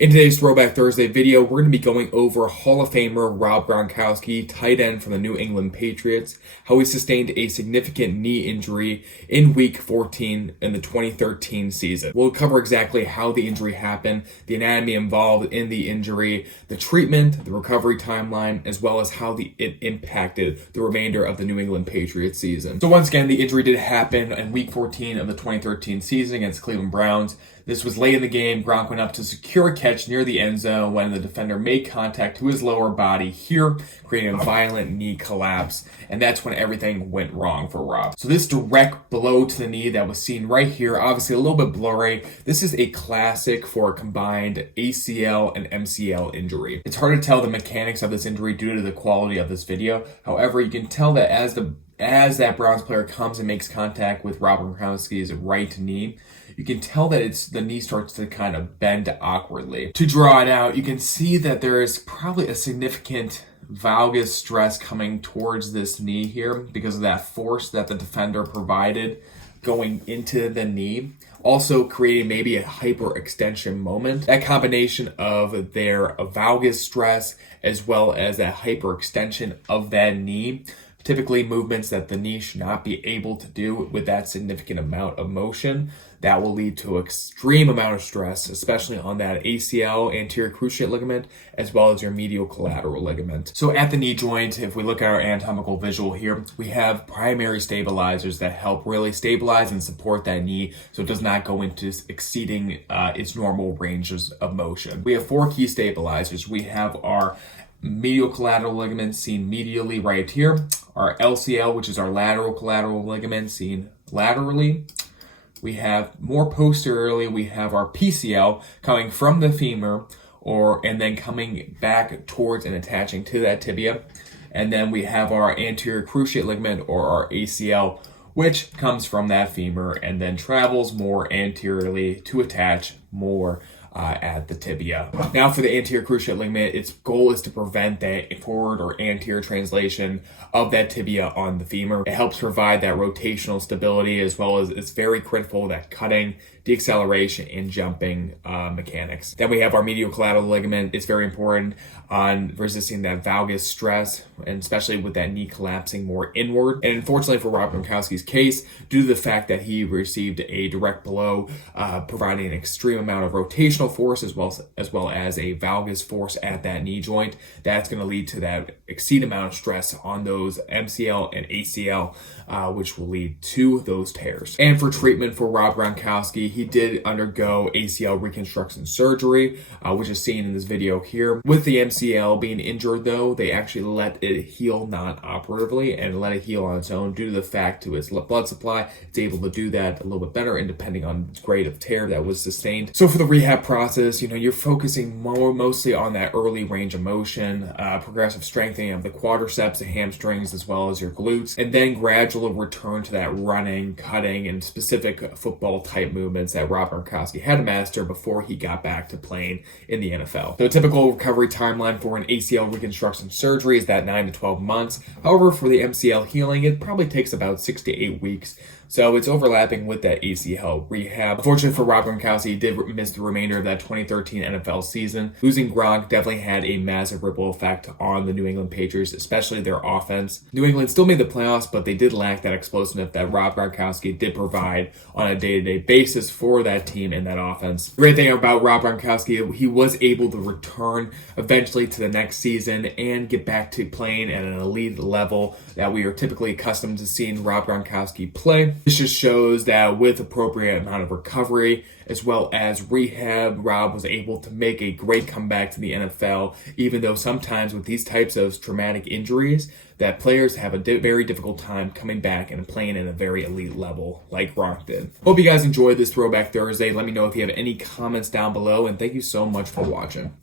In today's Throwback Thursday video, we're going to be going over Hall of Famer Rob Gronkowski, tight end from the New England Patriots, how he sustained a significant knee injury in Week 14 in the 2013 season. We'll cover exactly how the injury happened, the anatomy involved in the injury, the treatment, the recovery timeline, as well as how it impacted the remainder of the New England Patriots season. So once again, the injury did happen in Week 14 of the 2013 season against Cleveland Browns. This was late in the game. Gronk went up to secure a catch near the end zone when the defender made contact to his lower body here, creating a violent knee collapse. And that's when everything went wrong for Rob. So this direct blow to the knee that was seen right here, obviously a little bit blurry. This is a classic for a combined ACL and MCL injury. It's hard to tell the mechanics of this injury due to the quality of this video. However, you can tell that as that Browns player comes and makes contact with Rob Gronkowski's right knee, you can tell that the knee starts to kind of bend awkwardly. To draw it out, you can see that there is probably a significant valgus stress coming towards this knee here because of that force that the defender provided going into the knee, also creating maybe a hyperextension moment. That combination of their valgus stress as well as that hyperextension of that knee, typically movements that the knee should not be able to do with that significant amount of motion, that will lead to extreme amount of stress, especially on that ACL, anterior cruciate ligament, as well as your medial collateral ligament. So at the knee joint, if we look at our anatomical visual here, we have primary stabilizers that help really stabilize and support that knee so it does not go into exceeding its normal ranges of motion. We have four key stabilizers. We have our medial collateral ligament seen medially right here, our LCL, which is our lateral collateral ligament, seen laterally. We have more posteriorly, we have our PCL coming from the femur and then coming back towards and attaching to that tibia. And then we have our anterior cruciate ligament, or our ACL, which comes from that femur and then travels more anteriorly to attach more at the tibia. Now for the anterior cruciate ligament, its goal is to prevent that forward or anterior translation of that tibia on the femur. It helps provide that rotational stability, as well as it's very critical that cutting, deceleration, and jumping mechanics. Then we have our medial collateral ligament. It's very important on resisting that valgus stress, and especially with that knee collapsing more inward. And unfortunately for Rob Gronkowski's case, due to the fact that he received a direct blow, providing an extreme amount of rotational force as well as a valgus force at that knee joint, that's going to lead to that exceed amount of stress on those MCL and ACL, which will lead to those tears. And for treatment for Rob Gronkowski, he did undergo ACL reconstruction surgery, which is seen in this video here. With the MCL being injured though, they actually let it heal non-operatively and let it heal on its own due to the fact to its blood supply. It's able to do that a little bit better and depending on the grade of tear that was sustained. So for the rehab process, you're focusing mostly on that early range of motion, progressive strengthening of the quadriceps, the hamstrings, as well as your glutes, and then gradual return to that running, cutting, and specific football type movements that Rob Gronkowski had to master before he got back to playing in the NFL. The typical recovery timeline for an ACL reconstruction surgery is that 9 to 12 months. However, for the MCL healing, it probably takes about 6 to 8 weeks. So it's overlapping with that ACL rehab. Unfortunately for Rob Gronkowski, he did miss the remainder of that 2013 NFL season. Losing Gronk definitely had a massive ripple effect on the New England Patriots, especially their offense. New England still made the playoffs, but they did lack that explosiveness that Rob Gronkowski did provide on a day-to-day basis for that team and that offense. The great thing about Rob Gronkowski, he was able to return eventually to the next season and get back to playing at an elite level that we are typically accustomed to seeing Rob Gronkowski play. This just shows that with appropriate amount of recovery as well as rehab, Rob was able to make a great comeback to the NFL, even though sometimes with these types of traumatic injuries, that players have a very difficult time coming back and playing at a very elite level like Gronk did. Hope you guys enjoyed this Throwback Thursday. Let me know if you have any comments down below, and thank you so much for watching.